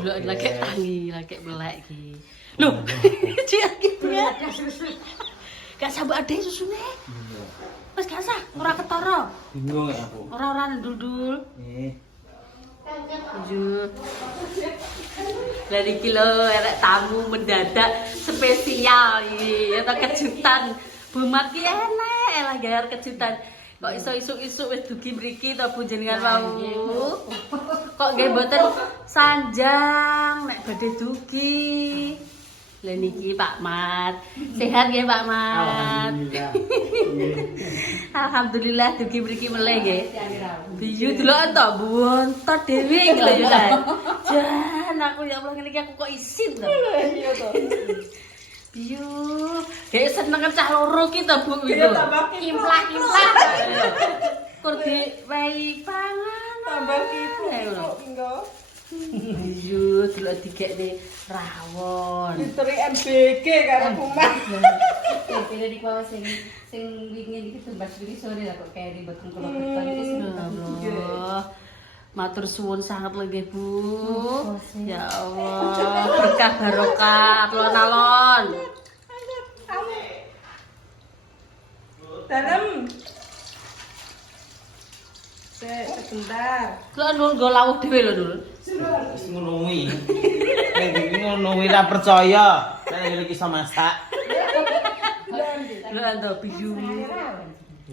delok lagi tangi, lagi melek iki. Lho, ciak gitu ya. Gak sabuk ade susune. Wis gak sah, ora ketara. Bingung ya aku. Ora ndul-ndul. Yo. Lah iki lho arek tamu mendadak spesial iki, ya kejutan. Bumat ki enek lah gawe kejutan. Kok iso isuk-isuk wis dugi mriki to Bu jenengan wau. Kok nggih mboten sanjang nek badhe dugi. Lah niki Pak Mat. Sehat nggih Pak Mat? Alhamdulillah. Alhamdulillah dugi mriki meleh nggih. Biyu delok to bontot dhewe iki lho ya. Jan aku ya Allah ngene iki aku kok isin to. Iya to. Biyu, dhek seneng cah loro ki to Bu iki. Iya tambah Kimplah-kimplah. Kur diwehi pangan. Tambah kiplok engko. Biyu delok digekne rawon. Misteri MBG karo Bumat. Pilih di bawah sing wingi iki tembas iki sore lah kok kayak ribet kula beton iki sing Allah. Matur suwun sangat lho nggih Bu. Ya Allah, berkah barokah alon-alon. Dalam. Sebentar. Kok nggo lawuh dhewe lho, Dul. Wis ngono kuwi. Nek iki ngono kuwi ra percaya. Nek iki iso masak. Lho ando biyu.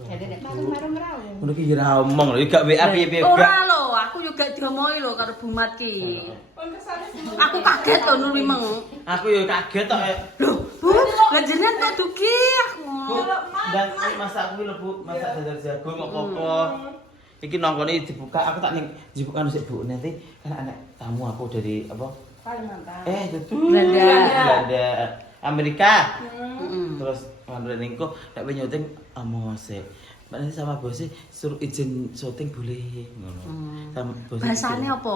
jadi nek marung-marung rawon. Ngono ki ora omong lho, gak WA piye-piye gak. Ora lho, aku juga diomongi lho karo Bumat ki. Kon kesane Aku kaget lho Nur Wimeng. Aku yo kaget tok. Lho, Bu, lah jenengan kok dugi aku. Bu, dan masak kuwi lho Bu, masak dadar jagung apa-apa. Iki nongkone dibuka, aku tak ning dibuka sik Bu. Nanti kan anak tamu aku dari apa? Kalimantan. Itu Belanda. Amerika. Heeh. Terus ngandel ningko nek pengen nyuting amose. Nanti sama bosnya suruh izin syuting boleh ngono. Sama bosnya. Bahasane apa?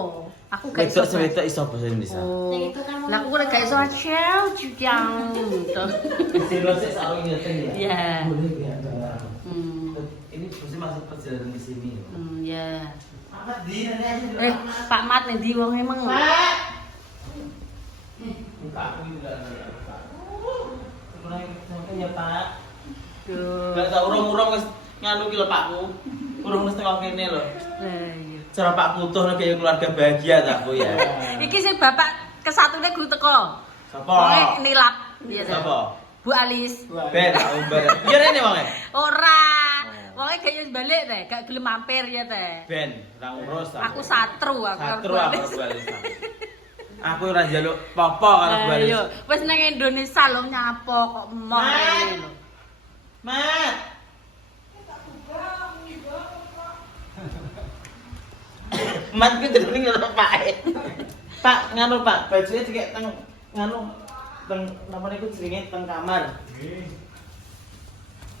Aku gak Wedok wedok iso bahasa Indonesia. Oh. Yang itu kan Lah aku ora gak iso acel jujang. Istilah sih selalu nyuting ya. Iya. Boleh ya. Hmm. Ini bosnya masuk perjalanan ke sini. Ya. Apa di nenek? Pak Mat nek ndi wong emang. Pak. Buka aku juga. Mulai ya Pak. Duh. Gak tau urung-urung wis nganu ki lho Pakku. Urung wis teko kene lho. Lah iya. Cara Pak Putuh nek kaya keluarga bahagia ta aku ya. Iki sing bapak kesatune guru teko. Sapa? Pokoke nilap. Iya ta. Sapa? Bu Alis. Ben umbar. Iya rene wonge. Ora. Wonge gak yo balik teh, gak gelem mampir ya teh. Ben, ra ngurus ta. Aku satru aku karo Satru Bu aku Alis. balik. Aku ora njaluk apa-apa karo Lah balik. iya, wis nang Indonesia lho nyapo kok emoh Mat. ngene lho. Mat. Mat ki jenenge ngono Pak. Pak, nganu Pak, bajune dikek teng nganu teng napa niku jenenge teng kamar.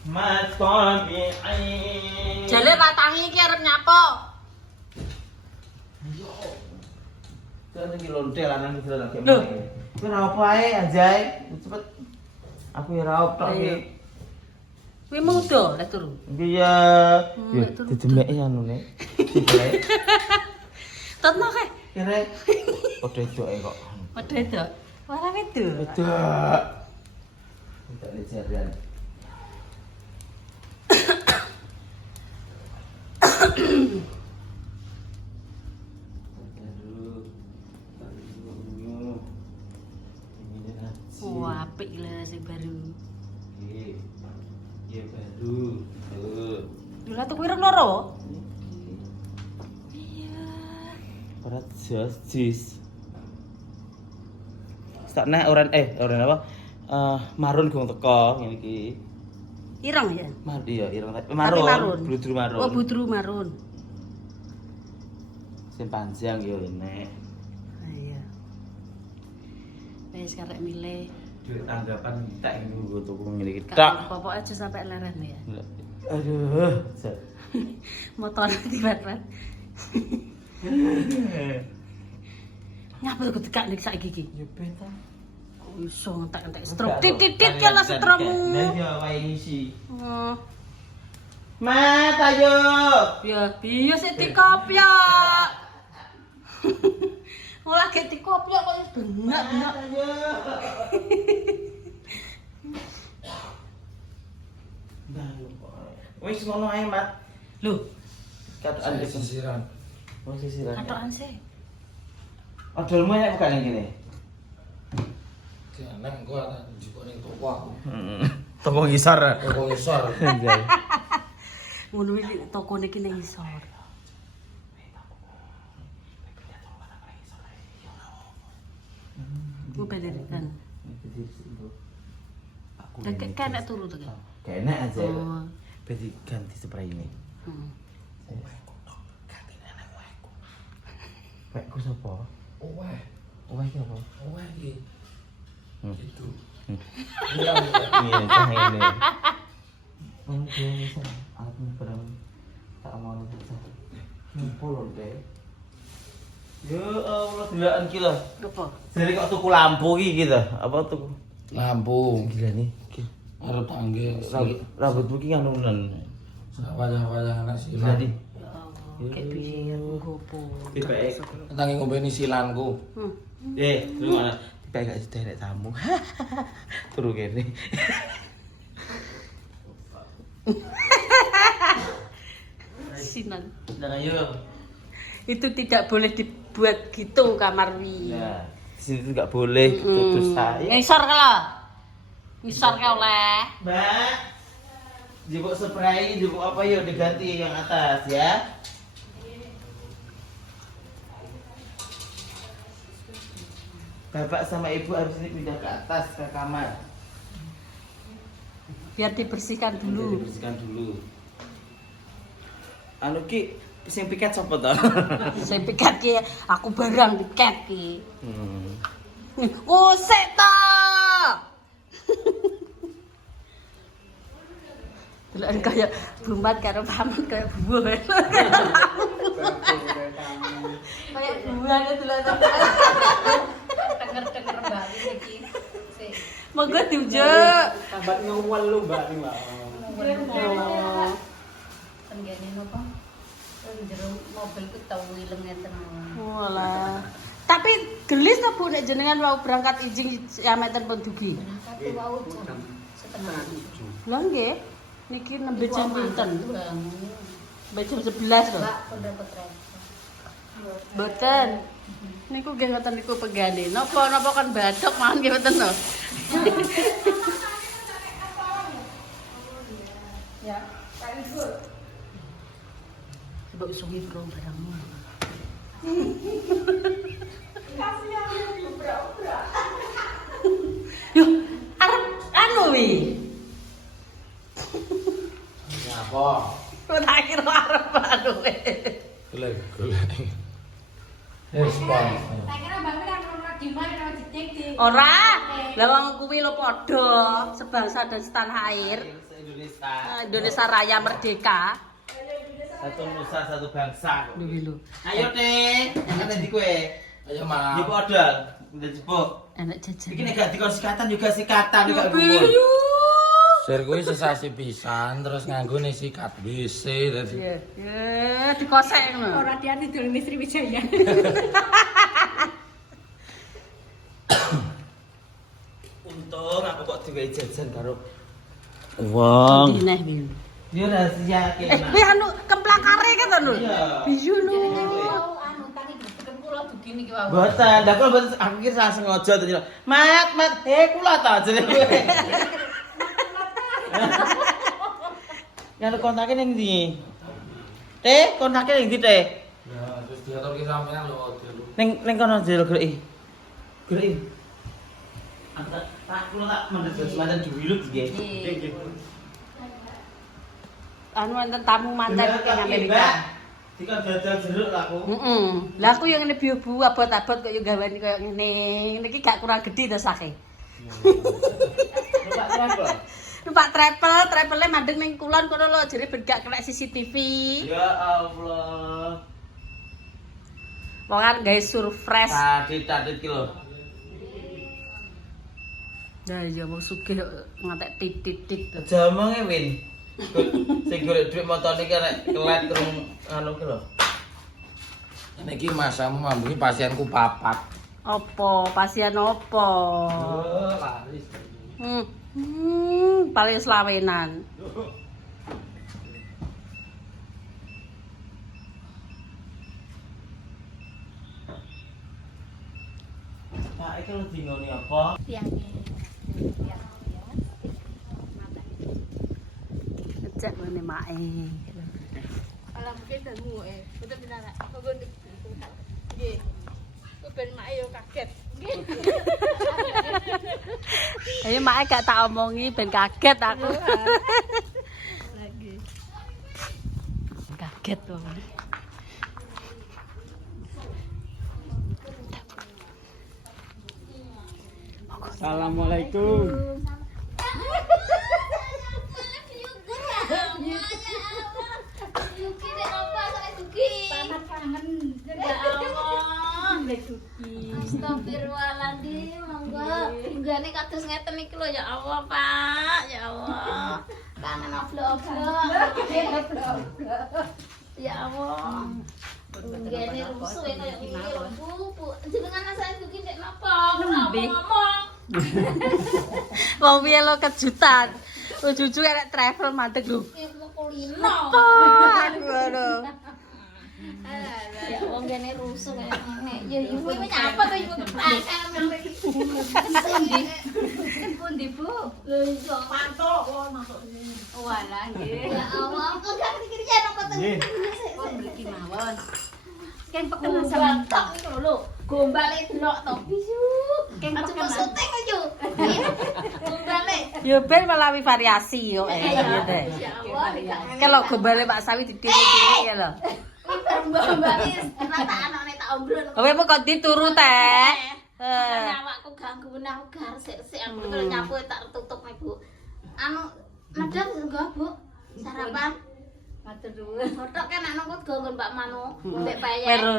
Mat kopi ai. Jale ratangi iki arep nyapo. Jangan iki lonte lanang iki lagi. Loh. Kowe ora apa ae Anjay, cepet. Aku ya ora op tok iki. Kuwi mudo lek turu. Iki ya yo didemeki anune. Didemeki. Tetno kae. Kira padha edoke kok. Padha itu. Ora wedo. Bedok. Tidak lecerian. Wah, apik lah sing baru. Iya baru. Lha lah tuku ireng loro. Iya. Berat jis. Sakne oren apa? Marun gong teko ngene iki. Ireng ya? Iya, ireng Tapi marun. Bludru marun. Oh, budru marun. Sing panjang yo enek. Iya. Wis karek milih. Duit tanggapan tak nggo tuku ngene iki. Tak. Pokoknya aja sampai leren ya. Aduh. Motor tiba-tiba. Nyapa tuh tegak nek saiki iki. Yo beta. Iso entek-entek stroke. Titit ya lah setromu. Lah ya wae ngisi. Oh. Mat ayo. Ya, biyo sik dikop ya. Ngolah gek dikopiok kok benak-benak. Wis ngono ae, Mat. Lho, Katokan sisiran. Oh, sisiran. katokan sih. Odolmu enak bukan yang gini? Jangan gua tak jupuk ning toko aku. Toko ngisor. Toko ngisor. Ngono iki tokone iki ning isor. Ku bederikan. Deket kan nek turu to. Kena aja. Oh. Berarti ganti spray ini. Hmm. Ganti nenek wekku. Wekku sapa? Oweh, Wek iki apa? oweh iki. Itu. Iya, cah ini. Oke, bisa. Aku barang tak mau bisa. Ngumpul deh. Ya Allah, delaan ki lho. Apa? Jadi kok tuku lampu iki gitu. Apa tuku? Lampu. Gila nih. Arep tangge. Rambutmu ki nganunan. Wajah-wajah anak silan. Jadi Kayak piye gopo. baik. Tangi ngombeni silanku. Terus mana? Tiba gak sederek tamu. Turu kene. Sinan. Nah, ayo. Itu tidak boleh dibuat gitu kamar wi. Nah, di sini tuh gak boleh gitu terus saya. Ngisor kalau. Ngisor ke oleh. Mbak, jebuk spray, jebuk apa yuk diganti yang atas ya. Bapak sama ibu habis ini pindah ke atas ke kamar. Biar dibersihkan Jadi dulu. bersihkan dulu. Anu ki sing piket sapa to? Saya piket ki aku barang piket ki. Hmm. Kusik to. Deloken kaya bumat karo paman kaya buah. Kayak buah deloken. Denger-denger bali iki. Sik. Monggo diunjuk. Tambat ngawal lu Mbak ning lah. Oh. Tenggene napa? Jero mobil ku tau wilem ngeten. Walah. Tapi gelis to Bu nek jenengan mau berangkat ijing yameten pun dugi. Kate wau jam setengah 7. Lha nggih. Niki nembe jam pinten? Mbak jam 11 lho. Mbak pendapat repot. Mboten. Niku nggih ngoten niku penggane. Napa kan badhok mawon nggih mboten to. Ya, Pak Ibu. Coba usungi programmu. Yo, arep anu wi. Nyapa? Tak kira arep anu wi. Golek. Respon. Tak kira Mbak Mira ora gimana ora didik. Ora. Lah wong kuwi lho padha sebangsa dan setanah air. Indonesia. Indonesia Raya Merdeka. Satu nusa, satu bangsa. Lho. Ayo teh, ada di kue. Ayo, Mas. Jepuk odol, udah jepuk. Enak jajan. Iki nek gak dikon sikatan juga sikatan juga Piyu. gumun. Sir kuwi sesasi pisan terus nganggo nih sikat WC dadi. Ya, dikosek ngono. Ora diarti dol Mistri Wijaya. Untung aku kok diwe jajan karo wong. Dineh wi. Yo rahasia Wi anu kemplakare kan to lho. Iya. Biyu lho. Anu tangi ditekan kula dugi niki wae. Boten, dak kula boten aku ki langsung sengaja tadi. Mat, kula ta jenenge. Yang kontaknya ning ndi? Teh, kontaknya ning ndi, Teh? Ya, terus diatur ki sampean lho, dulu. Ning kono jero goleki. Goleki. Aku tak kula tak mendhet manten diwilut nggih. Anu wonten tamu manten ing Amerika. Dikon dodol jeruk lah aku. Heeh. Lah aku yang ngene biu-biu abot-abot kok yo gawani koyo ngene. Niki gak kurang gedhi to sake. Numpak travel. Numpak travel-e mandeng ning kulon kono lho jere ben gak kena CCTV. Ya Allah. Wong kan gawe surprise. Tadit ki lho. Lah ya wong sugih ngantek titit-tit. Aja omonge Win. Sing golek dhuwit motone ki nek kelet krung anu ki lho. Niki masamu mambungi pasienku papat. Opo, pasien opo? Laris. Paling selawenan. Pak iki lho dingone apa? Cek ngene mae. Alam mungkin danmu betul benar. Kau nggih. Kau ben mak yo kaget. Ayo mae gak tak omongi ben kaget aku. Lagi. Kaget tuh. Assalamualaikum. Astagfirullahaladzim, monggo. Pinggane kados ngeten iki lho ya Allah, Pak. Ya Allah. Kangen oblok-oblok. Ya Allah. Pinggane rusuh kaya ngene lho, Bu. Jenengan asale iki ndek napa? Ngomong. Wong piye lo kejutan. Cucu arek travel mandeg lho. Kulino. Ngono. Ya wong kene rusuh kaya ngene. Ya ibu iki nyapa to ibu keprakan. Pundi, Bu? Lho iso mantuk kok masuk. Walah nggih. Ya Allah, kok gak dikirian apa to? Kok mriki mawon. Kan Gombal pekenasan tok iki lho. Gombale delok to. Bisu. Keng Aja pekenasan. syuting aja. Gombale. Yo ben melalui variasi yo Ya deh. Allah, gak ngene. Kalau gombale Pak Sawi ditiri-tiri ya lho. Gombale karena tak anane tak ombrol. Kowe mau kok dituru teh. Makanya awakku ganggu menah gar sik-sik aku kalau nyapu tak tutup nih, Bu. Anu, madam enggak, Bu? Sarapan. Matur nuwun. Fotok kan anu kok ganggu Mbak Manu. Ndek payah. Pero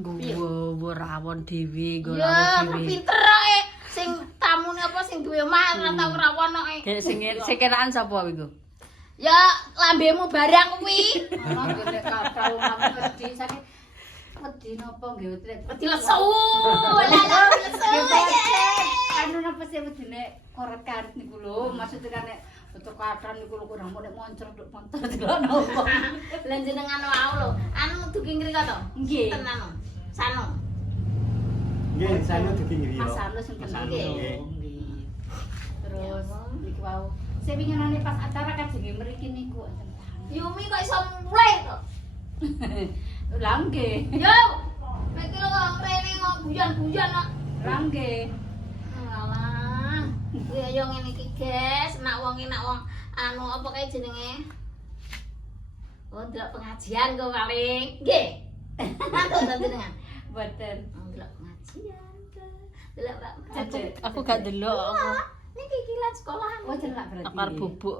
nggo rawon dhewe, nggo Ya, rawon dhewe. pinter kok. Sing tamune apa sing duwe omah ora tau rawon kok. Kayak sing kenaan sapa iku? Ya, lambemu barang kuwi. Ana golek kakao mami wedi saking wedi napa nggih wedi. Wedi lesu. Lala lesu. Anu napa sih wedine koret-karet niku lho, maksud kan nek foto katan niku lho kurang mau nek moncor nduk motor delok napa. Lah jenengan wau lho. Anu dugi ngriko to? Nggih. Tenan anu. Sano. Nggih, saya dugi ngriyo. Mas Anu sing Mas tenan Anu, nggih. nggih. Terus niki wau. Saya winginane pas acara kajenge mriki niku enten tamu. Yumi kok iso mulai to? Lah nggih. Yo. Iki lho kok rene kok guyon-guyon kok. Lah nggih. Alah. Ya yo ngene iki, guys. Nak wong anu apa kae jenenge? Oh, ndelok pengajian kok paling. Nggih. Nonton to jenengan. Boten. Oh, ndelok pengajian. Delok Pak. Aku gak delok aku. Niki kilat sekolahan. Oh celak berarti. Aku arep bubuk.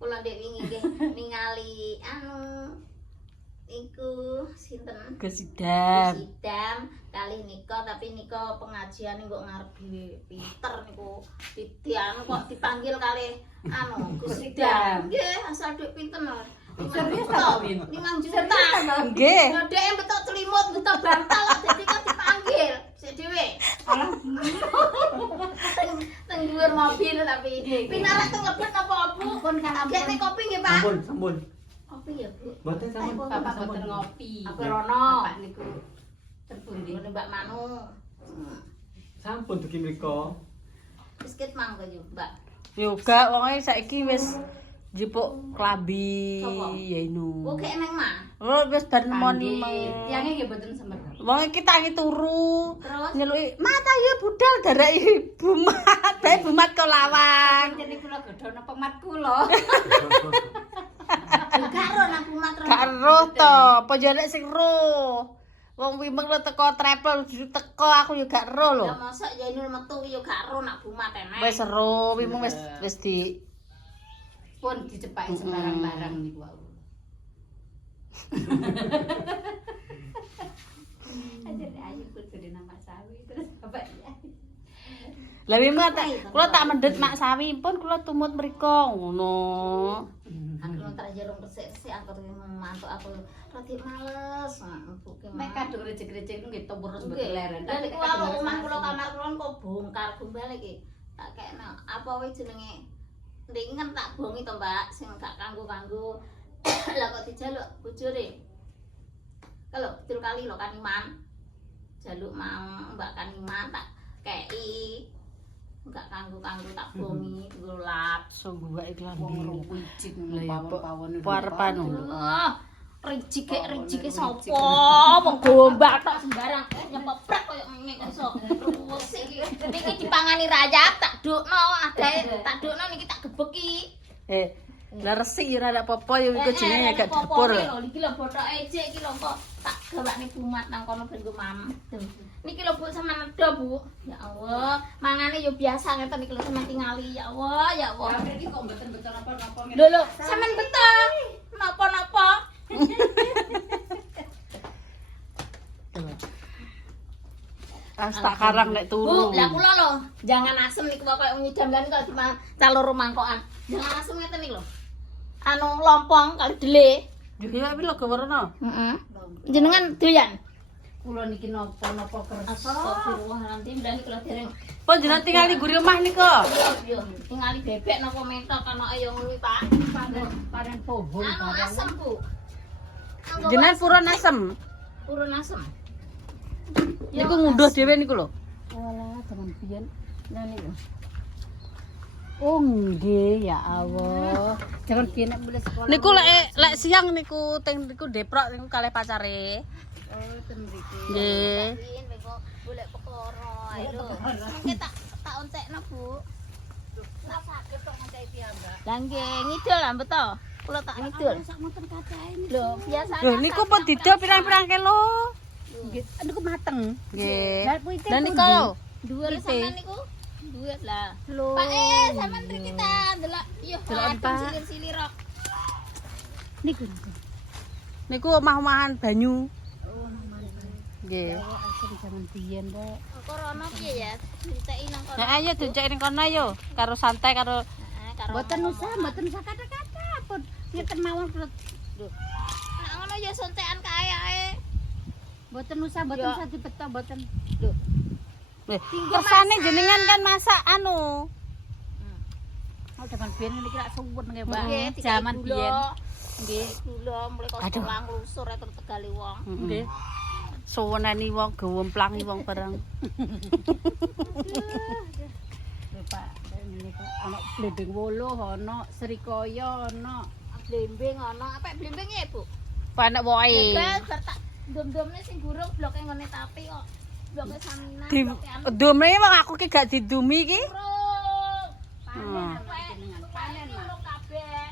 Kula ndek wingi nggih ningali anu iku sinten? Gesidam. Sidam kali nika tapi nika pengajian kok ngarep dhewe pinter niku anu kok dipanggil kali anu Gus Sidam. Nggih, asal dhuwit pinten lho. Serius ta, Win? 5 juta. Nggih. Lah dhek betok celimut, betok bantal dadi kok dipanggil sik dhewe. Teng dhuwur mobil tapi pinarak teng lebet apa Bu? Pun kan Agek nek kopi nggih Pak. Sampun, sampun. Kopi ya Bu. Boten sampun. Bapak boten ngopi. Apa rono? Bapak niku terpundi. Ini Mbak Manu. Sampun dugi mriko. Biskuit mangga yo, Mbak. Yo gak wong saiki wis jipuk klambi Apa? ya inu. Oh, kayak neng mah. Oh wis bar mon. Tiangnya nggih boten semer. Wong iki tangi turu. Terus Nyeluki, "Mata ya budal darah ibu mat." Bae bu mat kok lawang. Jadi kula godhono pemat kula. juga ro nang kumat ro. Gak roh to, apa ya nek sing roh. Wong Wimeng lo teko travel teko aku yo gak roh lho. Ya mosok ya ini metu yo gak ro nak bumat enek. Wis roh, Wimeng wis di Pun dicepaki sembarang barang niku wau. Aja ayu kudu nama sawi terus bapak ya. Lah Wimeng kula tak mendhet mak sawi pun kula tumut mriko ngono. Aku tak jerung resik-resik aku mantuk aku rada males. Bu ki. Mek kadung rejek-rejek nggih terus Nggih. mboten leren. Dan iku kalau omah kula kamar kula kok bongkar gombal iki. Tak kekno apa wae jenenge. Ndek kan tak bongi to, Mbak, sing gak kanggo-kanggo. Lah kok dijaluk bojone. Kalau betul kali lo Kaniman. Jaluk mang Mbak Kaniman tak kei. Enggak kanggo-kanggo tak bongi golap. Sungguh wae iklan Wong wicik Lah ya, Pak. pawon-pawon. Parepan lho. Rijike sapa? Wong gombal tok sembarang nyepeprak koyo ngene kok iso. Terus iki dipangani rayap tak dokno adae tak dokno niki tak gebeki. Lah resik ora ada apa-apa ya iku jenenge gak dapur. Iki lho bothoke ejek iki lho kok tak gawakne bumat nang kono ben go mam. Niki lho Bu sampean nedo Bu. Ya Allah, mangane yo biasa ngeten iki lho sampean tingali. Ya Allah, ya Allah. Ya iki kok mboten betul napa-napa. Lho, sampean betul. Napa-napa. Tak karang nek turu. Bu, lah kula lho, jangan asem niku koyo nyidam kan kok cuma caloro mangkokan. Jangan asem ngeten iki lho. Anu lompong kali dele. Ya iki lho gawarna. Heeh. Jenengan doyan. Kula niki napa-napa kersa. Astagfirullahaladzim, dan iki lho dereng. Pun jenengan tingali guri omah nika. Yo, tingali bebek napa mentok ana ayo ngono Pak. Paren pohon Anu asem, Bu. Jenengan purun asem. Purun asem. Niku ngunduh dhewe niku lho. Walah, jangan biyen. Nah niku. Oh nggih, ya Allah. Jangan biyen nek mulai sekolah. Niku lek siang niku teng niku deprok niku kalih pacare. Oh, ten mriki. Nggih. Rin bego golek perkara ae lho. Mengke tak ontekno, Bu. Lah saged kok ngenteni piyambak. Lah nggih, ngidul lah beto. Kula tak ngidul. Sak ngoten kacahe Lho, biasa. Lho niku pun didol pirang-pirang kilo. nggih. Niku mateng. Nggih. Lah kuwi Lah niku lho. Dhuwur sampean niku. Dhuwur lah. Lho. Pak sampean mriki ta ndelok. Yo, Delok, Pak. silir-silir kok. Niku. Niku omah-omahan banyu. Oh, namane. Nggih. Ya asli zaman biyen, Pak. Corona piye ya? Diteki nang kono. Nah ayo dincek ning kono yo karo santai karo Heeh, karo. Mboten usah kata-kata pun. Ngeten mawon kula. Nek ngono ya sontekan kae ae. Mboten usah dibeto mboten. kersane jenengan kan masak anu. Oh, zaman biyen niki rak suwun nggih, Mbak. Nggih, Zaman biyen. Nggih, gula mulai kok Aduh. sekolah nglusur ya terus tegali wong. Nggih. Suwenani wong gowemplangi wong bareng. Lho, Pak, niku ana blembing wolo, ana srikaya, ana Blembing ana, apa blembing ya, Bu? Panek wae. Gas tak dom-domne sing gurung bloke ngene tapi kok. Bloke Samina, Di bloke anu. dome wong aku ki gak didumi ki. Gurung. Hmm. Panen lho kabeh.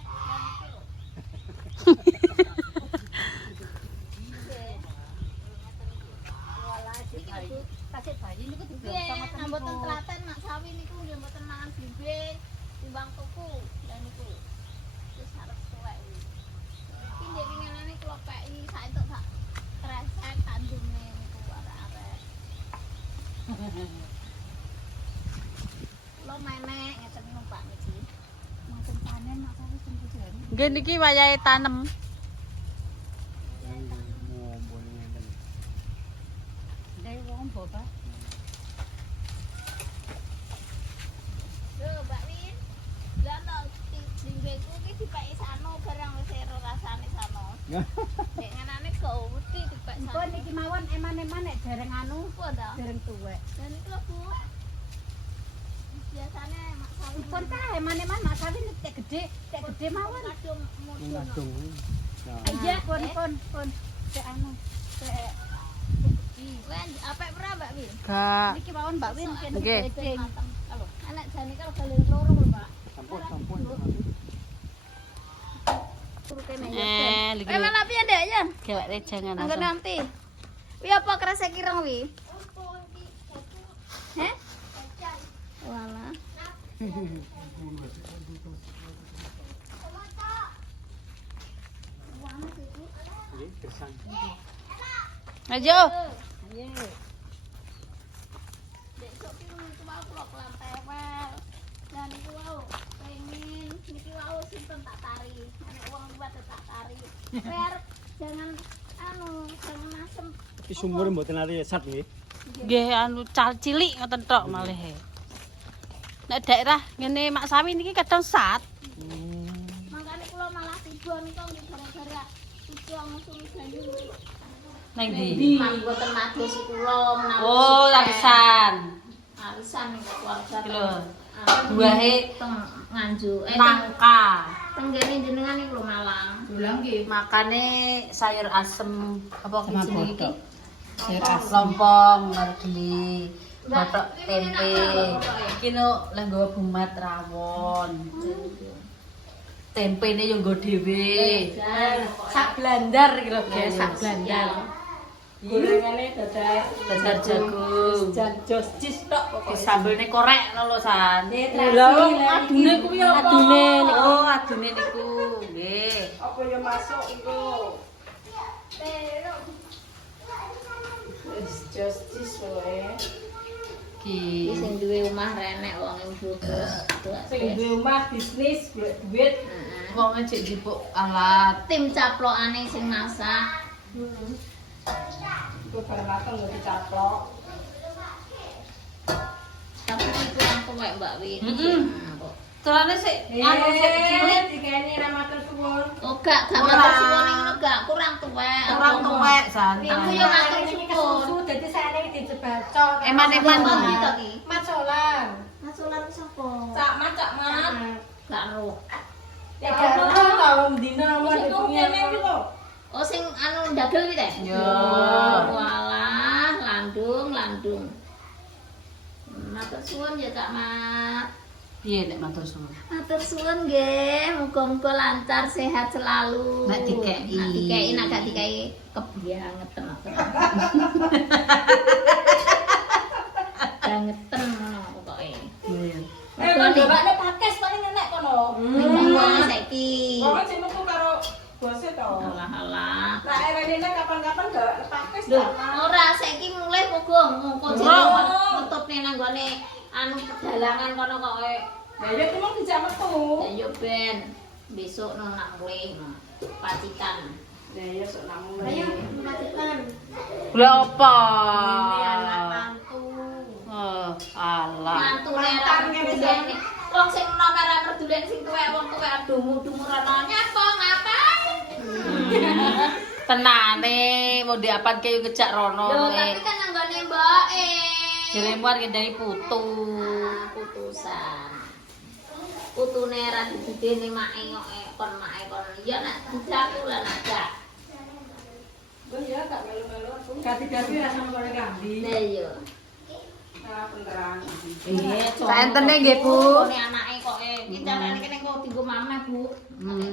kasih bayi niku Nggih, mboten telaten mak sawi niku nggih mboten mangan blimbing timbang tuku. Lah niku. Wis arep tuwek iki. Iki ndek winginane kula peki sak entuk sak kresek tandune niku arek-arek. Lo menek ngeten numpak niki. Mboten panen mak sawi tentu jane. Nggih niki wayahe tanem. Ndek wong Bapak. Lho, Mbak Win. Lah nek blimbingku iki dipeki sano barang wis ero rasane sano. Nek nganane kok wedi dipek Engko sano. niki mawon eman-eman nek dereng anu, Apa ta? dereng tuwek. Dan itu lho, Bu. Biasanya mak sawi Pun ta eman-eman mak sawi nek tek gede mawon. kadung mudun. Iya, pun. Tek anu, tek Wen, apik ora Mbak Win? Gak. niki mawon Mbak Win kene Nggih. gede. Halo, anak jane kalau galir loro lho, Pak. Sampun. Turu kene ya. Lagi. Mana piye, Dek, ya? Gelek jangan Anggo asam. nanti. Wi apa kresek ireng wi? Heh? Walah. Ayo. Besok ki niku mau kula kelan tewel. Lah niku wau pengen niki wau simpen tak tari. Nek wong pada tak tarik. Biar jangan jangan asem. Iki sumure mboten nate sat nggih. Nggih anu cilik ngoten tok malih. Nek daerah ngene Mak Sawi niki kadang sat. Makanya kula malah tibon kok nggih gara-gara tujuan musuh banyu. Nang ndi? Mboten mados kula menawi. Oh, larisan. Arisan ning keluarga. Iki lho. Buahe teng Nganjuk. nangka. Tenggene jenengan iki lho Malang. Dolang nggih. Makane sayur asem apa Sama jenenge iki? botok. Sayur asem. Lompong, margeli, botok tempe. Iki no lek nggawa bumat rawon. Tempene yo nggo dhewe. Sak blandar iki lho, guys, sak blandar. Gorengane dadar jagung. jos cis tok pokoke. Sambelne korek lho San. Adune kuwi apa? Adune niku, adune niku. Nggih. Apa ya masuk iku? Jos cis wae. Iki Sing duwe omah renek wong ing Bogor. Sing duwe omah bisnis golek duit. wong cek dipuk alat. Tim caplokane sing masak. Iku bareng mateng nggo dicaplok. Tapi iki kurang tuwek Mbak Wi. Celane sik anu sik cilik. Dikene ra matur suwun. Oh gak matur suwun ngono gak kurang tuwek. Kurang tuwek San. Iku yo matur Iki suwun. kesusu dadi sakne iki dijebacok. Eman-eman Iki to iki. Mat solar. Mas ular sapa? Cak mat. Gak ro. Ya gak tahu dina awak dene iki lho. Oh sing anu ndagel iki teh? Yo. Walah, landung. Matur suwun ya Kak Mat. Piye nek matur suwun? Matur suwun nggih, muga-muga lancar sehat selalu. Nek dikeki. Nek dikeki nek gak dikeki kebiangeten. Bangetan ngono pokoke. Iya. Ndolakne pakes paling enek kono. Ning wong saiki. Wong sing metu karo bose to. Alah. Nah, rene kapan-kapan gak pakes Lho, ta. ora saiki mulai pogo ngoko jero nutupne nang gone anu pedalangan kono koke. Ya ya cuma dijak metu. Ya yo ben besok nang nak mulai Pacitan. Ya ya sok namu. Ayo Pacitan. Lha apa? Ini anak mantu. Oh, alah. Mantu Mantan ngene jane. Wong sing nomor perdulen sing tuwek wong tuwek dumu-dumu rono nyapa ngapain? Tenane mau diapake yo kejak rono. Lho tapi kan nang gone mbake. Jeremu arep ngendani putu. Putusan. Putune ra didene make kok kon make kon. Ya nek dijaku lah nak. Wes ya gak melu-melu aku. Ganti-ganti ra sama karo ganti. Lah iya. Nah, beneran. Saentene nggih, Bu. Kone anake kok iki carane kene kok dienggo mamah, Bu.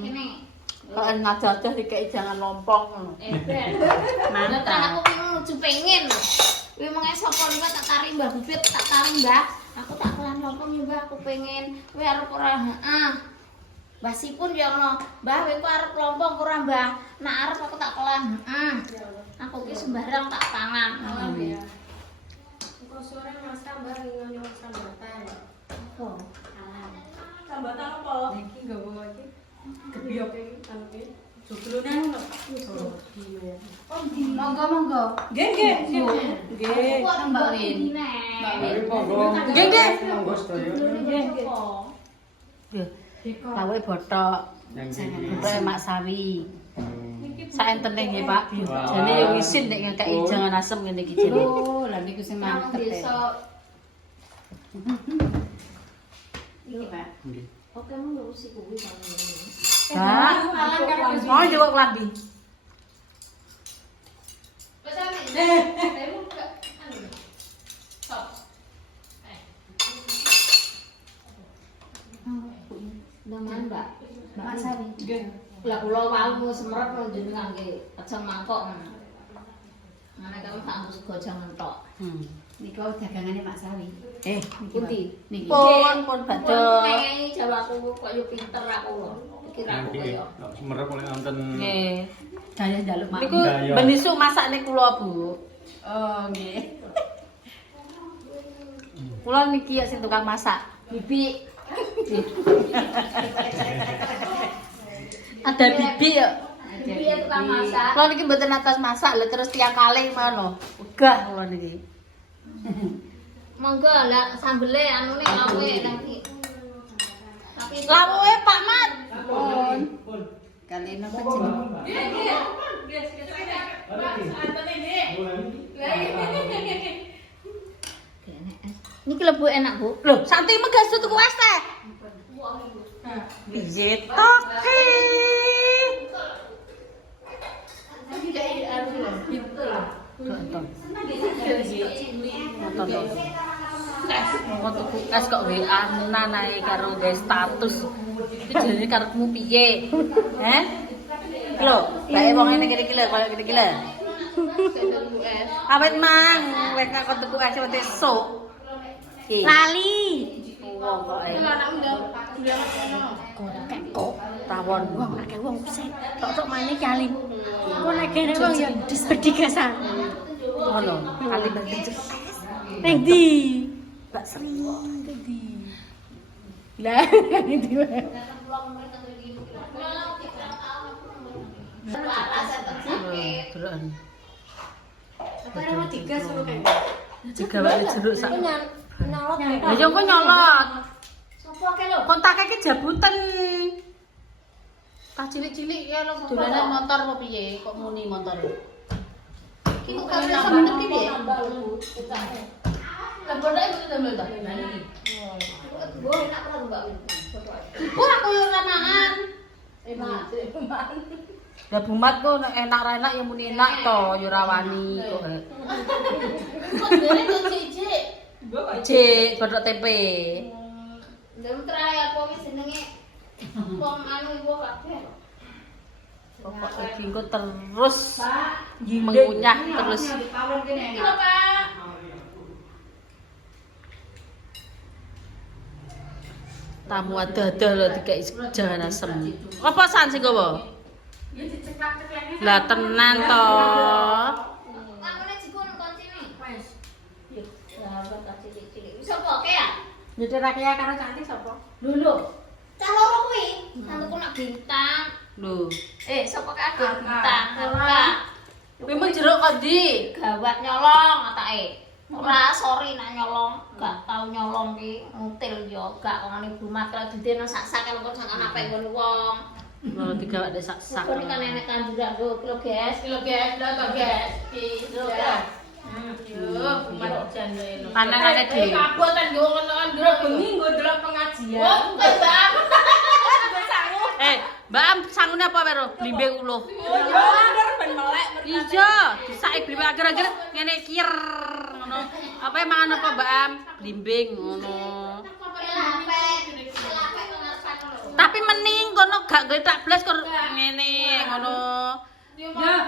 Kene. Kok ngajak-ajak dikeki jangan lompong ngono. Ben. Lah kan aku nuju pengen lho. Kuwi mengke sapa liwat tak tarik Mbah Bibit, tak tarik Mbah. Aku tak kelan lompong ya Mbah, aku pengen. Kowe arep ora? Heeh. Mbah Sipun ya ngono. Mbah kowe kok arep lompong ora Mbah? Nak arep aku tak kelan. Heeh. Aku ki sembarang tak pangan. Ya. Kok sore masak Mbak ngene sambatan. Apa? Sambatan apa? Iki nggawa iki. Gebyok iki anu iki. Joglone ngono. Oh, monggo. Nggih, nggih. Nggih. Mbak Win. Nggih, nggih. Monggo sedaya. Lawe botok. Botoke Mak Sawi. Saentene nggih, Pak. Jane yo isin nek ngekeki jangan asem ngene iki jane. Oh, lah niku sing Nang mantep. desa. Iki, Pak. Nggih. Oke, mau ngurusi kuwi kan. Pak. Oh, jawab klambi. Dengan Mbak Sari. Lah kula wau semeret njenengan nggih peceng mangkok. Ngene kamu tak nggo sego jangan tok. Niku dagangane Mak Sawi. Pundi? Niki. Pun badhe. Pengen jawabku kok yo pinter aku lho. Iki ra aku kaya. Semerep oleh wonten. Nggih. Daya njaluk mak. Niku ben isuk masakne kula, Bu. Oh, nggih. Kula niki ya sing tukang masak. Bibi. Ada bibi ya. Bibi ya tukang masak. Kalau niki mboten atas masak lho terus tiang kalih ngono. Wegah kula niki. Monggo lah sambele anune lawe nanti. Tapi Lawuhe Pak Mat. Pun. Kali napa jeneng? niki lho Bu enak Bu. Loh, santai megas tuku es teh. Piye tok? Es kok WA nanae karo gawe status. Iki jenenge karepmu piye? Heh? Lho, bae wong ngene iki lho, koyo ngene iki lho. Awet mang, wek aku tuku es wis esuk. Lali. Wong kok kok tawon wong akeh wong pesen. Tok maneh kali. Kok nek kene wong ya bedigasan. Ngono, kali bantu cepet. Ning ndi? Mbak Sri ndi? Lah, ndi wae. Jika wae jeruk sak. Nyolot. Lah yo kok nyolot. Sopo ke lho? Kontake iki jabutan. Pas cilik-cilik ya lho dolanan motor apa piye? Kok muni motor? Iki kok gak bisa bener ki piye? Lah bodake mesti damel ta? Gue enak ora Mbak. Ora koyo ramangan. Enak. Lah bumat kok nek enak ra enak ya muni enak to, ya ora wani kok. Kok dene kok cicik. Cek godhok tempe. Ndem terakhir apa wis jenenge wong anu iku kabeh. Pokok iki engko terus mengunyah terus. Iki lho Pak. Tamu adah-adah lho dikek jangan asem. Apa san sing gowo? Lah tenan to. Ngene jikun koncine. Wes. Ya ora tak cilik-cilik. Sopo ke ya? Nyetirake ya karo cantik sapa? Lho. Cah loro kuwi. Santuku nak bintang. Lho, Sopo ke aku bintang? Ora. kuwi mung jeruk kok ndi? Gawat nyolong atake. Ora sorry nak nyolong, gak tau nyolong ki. Ngutil yo gak ngene bumat kalau didene sak-sak karo sak anak ngono wong. Lho digawak dek sak-sak. Kok kan enek kanduran go kilo guys. Kilo guys, lho to guys. Kilo guys. Yo, bumat jane lho. Panenane dhewe. Kabotan yo ngono-ngono ndro bengi nggo delok pengajian. Oh, Mbak. Mbak Am sangune apa wero? Blimbing uluh. Oh, yo anggere ben melek. Iya, disake blimbing agar-agar ngene kier ngono. Apa mangan apa Mbak Am? Blimbing ngono. Tapi mending kono gak gletak blas kok ngene ngono. Ya,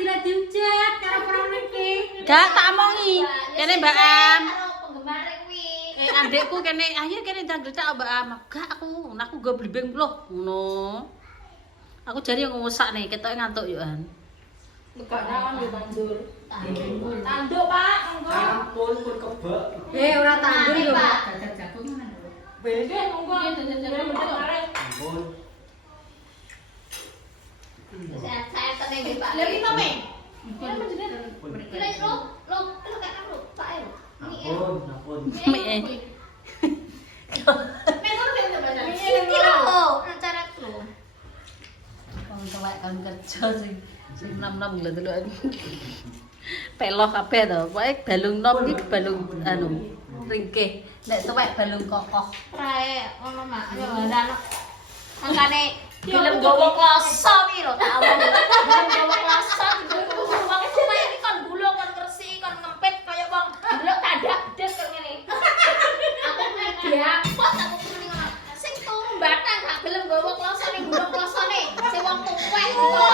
tidak diucap cara perang iki. Gak tak omongi. Kene Mbak Am. Penggembare kuwi. Adekku kene akhir kene ndang gletak Mbak Am. Gak aku go blimbing loh ngono. Aku jari yang ngosak nih, ketoke ngantuk yo an. Lebaran yo banjur. Tanduk, Pak. Ampun pun kebak. Ora tandur yo. Beda monggo jajan-jajan kemarin. Ampun. Saya tene nggih Pak. Lha iki me. Kira lo kan aku Pak e. Ampun. Mie. Iki lho, acara lho. Wong tuwek kon kerja sing nom-nom lho deloken. Peloh kabeh to. Pokoke balung nom iki balung anu ringkih. Nek tuwek balung kokoh. Rae ngono Mak. Yo ora makane film gowo kloso iki lho tak omong. Film gowo kloso wong cuma iki kon gulung kon gresiki kon ngempit kaya wong delok kadak des kok ngene. Aku media pos aku muni ngono. Sing turu batang gak gelem gowo kloso ning gulung klosone. Sing wong tuwek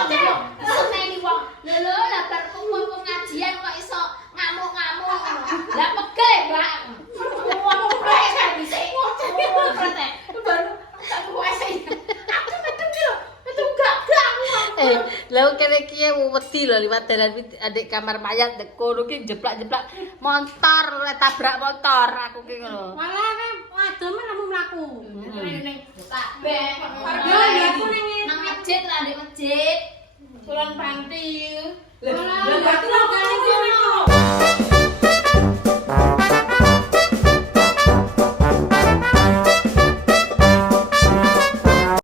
iki seneni wong. Lho lah bar kumpul pengajian kok iso ngamuk-ngamuk ngono. Lah pegel, Mbak. Wong tuwek kan bisa. Wong tuwek. Baru aku wes. Aku metu ki lho. Metu gak Lha kene kiye wedi lho liwat dalan adik kamar mayat nek kono ki jeplak-jeplak motor tabrak motor aku ki ngono. Malah wadon men mlaku. kabeh. Yo ya aku ning nang masjid lah di masjid. Kulon pantil. Lah berarti